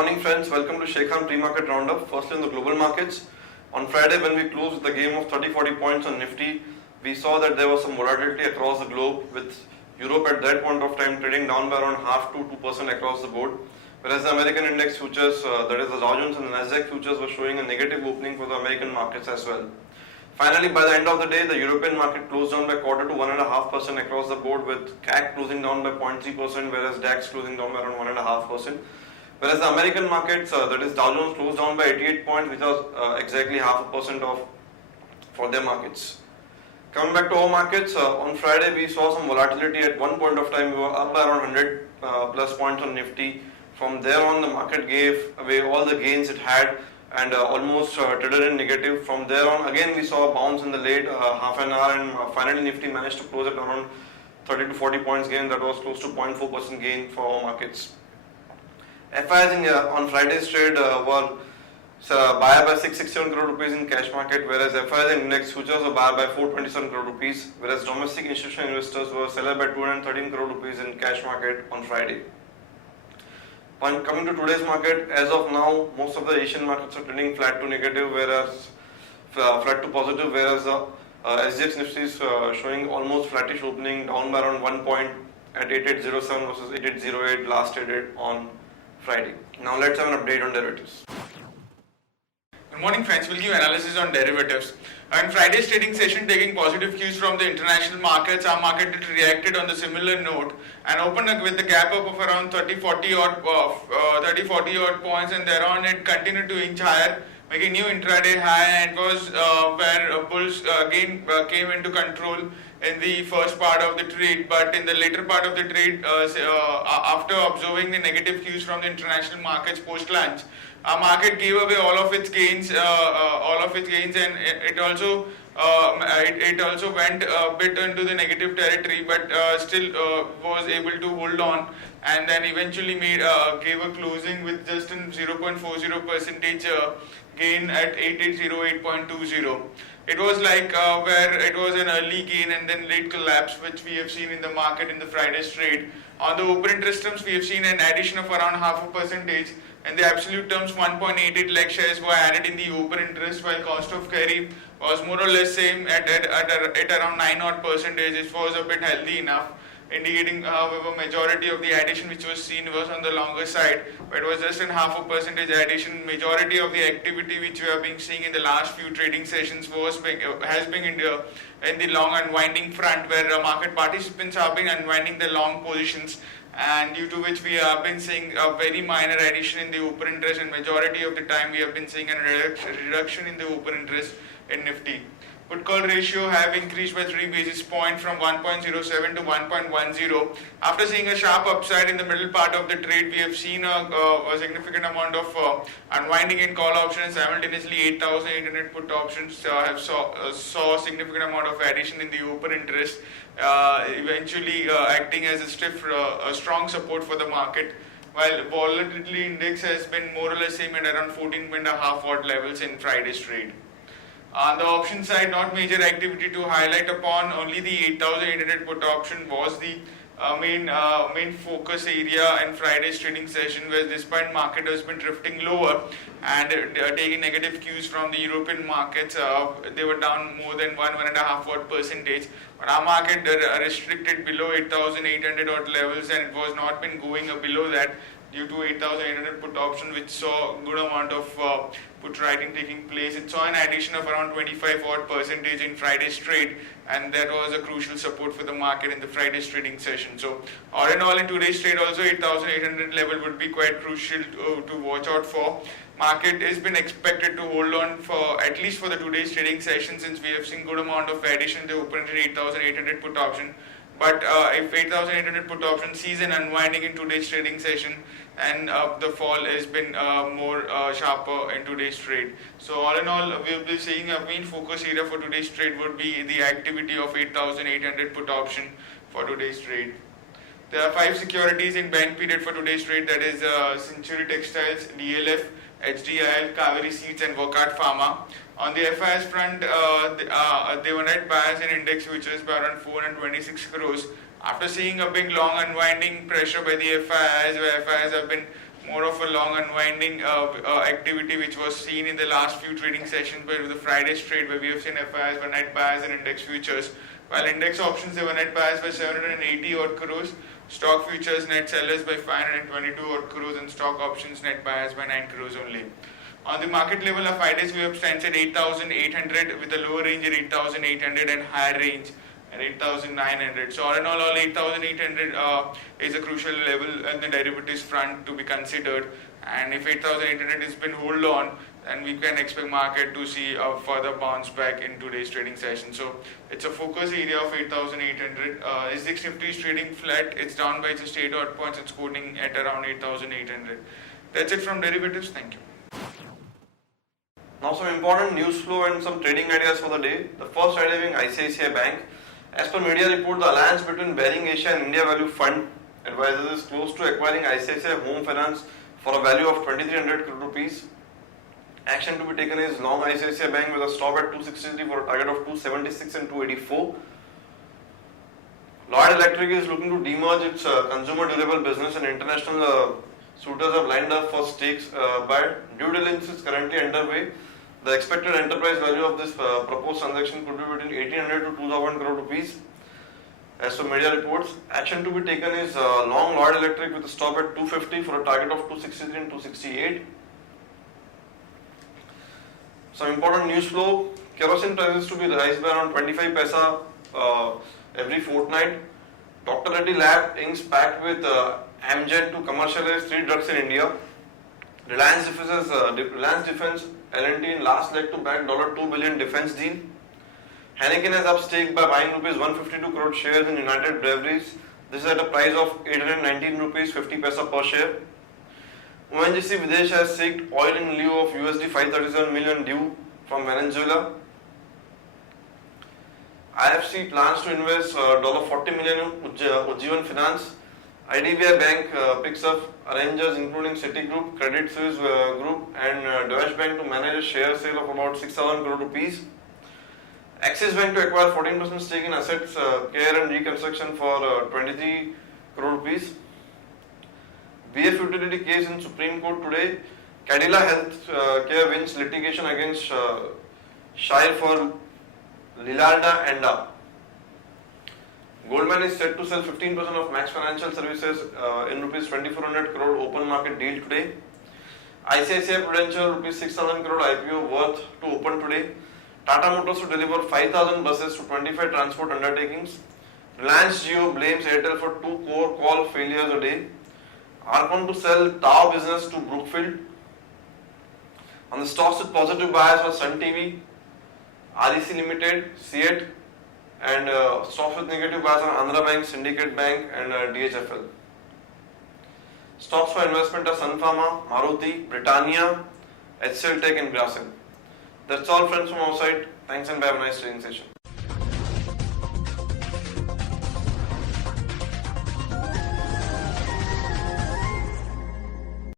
morning friends, welcome to Sharekhan pre-market roundup. Firstly on the global markets. On Friday when we closed with the game of 30-40 points on Nifty, we saw that there was some volatility across the globe, with Europe at that point of time trading down by around half to 2% across the board, whereas the American index futures, that is the Dow Jones and the Nasdaq futures, were showing a negative opening for the American markets as well. Finally, by the end of the day, the European market closed down by quarter to 1.5% across the board, with CAC closing down by 0.3%, whereas DAX closing down by around 1.5%. Whereas the American markets, that is Dow Jones, closed down by 88 points, which was exactly 0.5% off for their markets. Coming back to our markets, on Friday we saw some volatility. At one point of time we were up by around 100 plus points on Nifty. From there on the market gave away all the gains it had and almost traded in negative. From there on again we saw a bounce in the late half an hour, and finally Nifty managed to close at around 30 to 40 points gain. That was close to 0.4% gain for our markets. FIs on Friday's trade were buyer by 661 crore rupees in cash market, whereas FIs in index futures were buyer by 427 crore rupees, whereas domestic institutional investors were seller by 213 crore rupees in cash market on Friday. Coming to today's market, as of now, most of the Asian markets are trending flat to negative, whereas flat to positive, whereas SGX Nifty is showing almost flattish opening, down by around 1 point at 8807 versus 8808 last traded on Friday. Now let's have an update on derivatives. Good morning friends, we'll give analysis on derivatives. On Friday's trading session, taking positive cues from the international markets, our market reacted on the similar note and opened up with the gap up of around 30-40 odd points, and thereon it continued to inch higher, making new intraday high, and it was where bulls again came into control in the first part of the trade. But in the later part of the trade, after observing the negative cues from the international markets post-lunch, our market gave away all of its gains, and it also went a bit into the negative territory, but still was able to hold on, and then eventually gave a closing with just a 0.40% gain at 8808.20. It was like where it was an early gain and then late collapse, which we have seen in the market in the Friday's trade. On the open interest terms, we have seen an addition of around 0.5%. In the absolute terms, 1.88 lakh shares were added in the open interest, while cost of carry was more or less same at around 9 odd %. It was a bit healthy enough, indicating however majority of the addition which was seen was on the longer side, but it was just a 0.5% addition. Majority of the activity which we have been seeing in the last few trading sessions has been in the long unwinding front, where market participants have been unwinding the long positions, and due to which we have been seeing a very minor addition in the open interest, and majority of the time we have been seeing a reduction in the open interest in Nifty. Put call ratio have increased by 3 basis points from 1.07 to 1.10. After seeing a sharp upside in the middle part of the trade, we have seen a significant amount of unwinding in call options. Simultaneously, 8,800 put options saw a significant amount of addition in the open interest, eventually acting as a strong support for the market. While volatility index has been more or less same at around 14.5 odd levels in Friday's trade. On the option side, not major activity to highlight upon. Only the 8,800 put option was the main focus area in Friday's trading session, where despite market has been drifting lower and taking negative cues from the European markets, they were down more than 1.5 odd %. But our market restricted below 8,800 odd levels, and it was not been going below that due to 8,800 put option, which saw a good amount of put writing taking place. It saw an addition of around 25 odd % in Friday's trade, and that was a crucial support for the market in the Friday's trading session. So all in all, in today's trade also, 8,800 level would be quite crucial to watch out for. Market has been expected to hold on for at least for the today's trading session, since we have seen good amount of addition to open to 8,800 put option. But if 8,800 put option sees an unwinding in today's trading session, and the fall has been more sharper in today's trade. So all in all, we will be seeing a main focus area for today's trade would be the activity of 8,800 put option for today's trade. There are 5 securities in bank period for today's trade, that is Century Textiles, DLF, HDIL, Kaveri Seeds and Wockhardt Pharma. On the FIs front, they were net buyers in index futures by around 426 crores. After seeing a big long unwinding pressure by the FIs, where FIs have been more of a long unwinding activity which was seen in the last few trading sessions, where the Friday's trade where we have seen FIIs were net buyers and index futures, while index options they were net buyers by 780 odd crores, stock futures net sellers by 522 odd crores, and stock options net buyers by 9 crores only. On the market level of Fridays, we have stands at 8,800 with a lower range at 8,800 and higher range at 8,900. So all in all 8,800 is a crucial level in the derivatives front to be considered. And if 8,800 has been hold on, then we can expect market to see a further bounce back in today's trading session. So it's a focus area of 8,800. SGX Nifty is trading flat. It's down by just 8 odd points. It's quoting at around 8,800. That's it from derivatives. Thank you. Now some important news flow and some trading ideas for the day. The first idea being ICICI Bank. As per media report, the alliance between Baring Asia and India Value Fund Advisors is close to acquiring ICICI Home Finance for a value of 2,300 crore rupees. Action to be taken is long ICICI Bank with a stop at 263 for a target of 276 and 284. Lloyd Electric is looking to demerge its consumer durable business, and international suitors have lined up for stakes, but due diligence is currently underway. The expected enterprise value of this proposed transaction could be between 1,800 to 2,000 crore rupees. As per media reports, action to be taken is long Lloyd Electric with a stop at 250 for a target of 263 and 268. Some important news flow. Kerosene prices to be raised by around 25 paisa every fortnight. Dr. Reddy Lab inks packed with Amgen to commercialize 3 drugs in India. Reliance Defense L&T in last leg to back $2 billion defense deal. Heineken has up stake by buying rupees 152 crore shares in United Breweries. This is at a price of 819 rupees 50 paisa per share. ONGC Videsh has sought oil in lieu of USD 537 million due from Venezuela. IFC plans to invest $40 million in Ujjivan Finance. IDBI Bank picks up arrangers including Citigroup, Credit Suisse Group and Deutsche Bank to manage a share sale of about 6,000 crore rupees. Axis Bank to acquire 14% stake in assets care and reconstruction for 23 crore rupees. BF Utility case in Supreme Court today. Cadila Health Care wins litigation against Shire for Lilarda Enda. Goldman is set to sell 15% of Max Financial Services in rupees 2,400 crore open market deal today. ICICI Prudential rupees 6,000 crore IPO worth to open today. Tata Motors to deliver 5,000 buses to 25 transport undertakings. Reliance Jio blames Airtel for 2 core call failures a day. Arcon to sell Tao business to Brookfield. On the stocks with positive bias for Sun TV, REC Limited, CEAT, and stocks with negative bias on Andhra Bank, Syndicate Bank and DHFL. Stocks for investment are Sun Pharma, Maruti, Britannia, HCL Tech and Grasim. That's all friends from our side. Thanks and have a nice trading session.